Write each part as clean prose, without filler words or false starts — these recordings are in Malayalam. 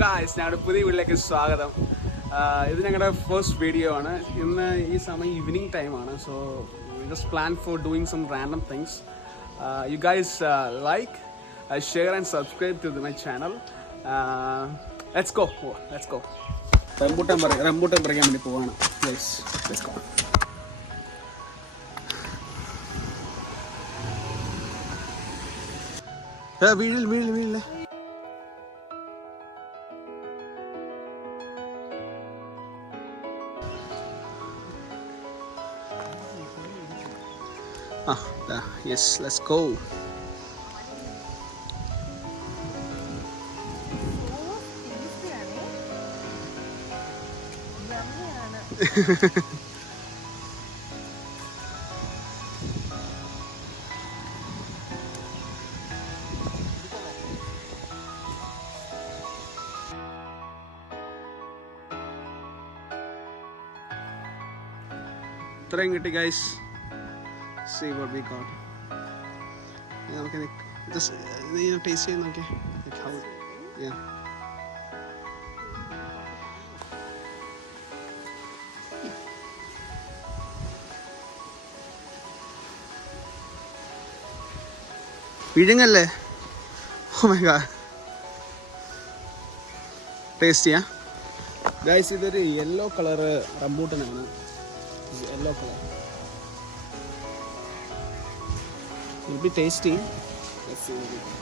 ഗായ്സ്, ഞങ്ങളുടെ പുതിയ വീട്ടിലേക്ക് സ്വാഗതം. ഇത് ഞങ്ങളുടെ ഫസ്റ്റ് വീഡിയോ ആണ്. ഇന്ന് ഈ സമയം ഈവനിങ് ടൈമാണ്. So just plan for doing some random things. You guys like, share and subscribe to my channel. Let's go. Rambutan പറിക്കാൻ വേണ്ടി പോവാണ്. Let's go. വീഴില്ലേ. Yes, let's go. ഇത്രയും കിട്ടി guys. See what we got. Okay, just taste it. Okay, like how? Yeah. വിഴുങ്ങല്ലേ. Oh my god. ടേസ്റ്റിയാ ഗൈസ്. ഇതൊരു യെല്ലോ കളർ റംബൂട്ടനാണ്. Yellow colour. It'll be tasty. Let's see what we got.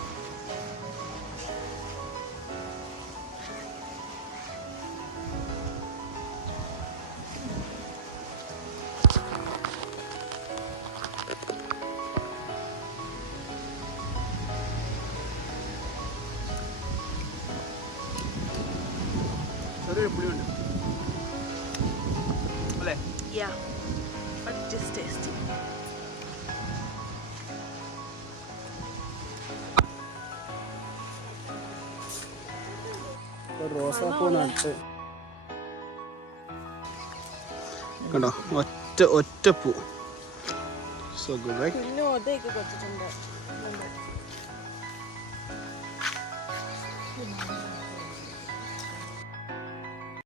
ചെറിയൊരു പുളിയുണ്ട് അല്ലേ? Yeah, but it is tasty. റോസാപ്പൂ നട്ട് കണ്ടോ, ഒറ്റ പൂ. So good right. പിന്നെ ഒതയൊക്കെ കൊച്ചിട്ടുണ്ട്.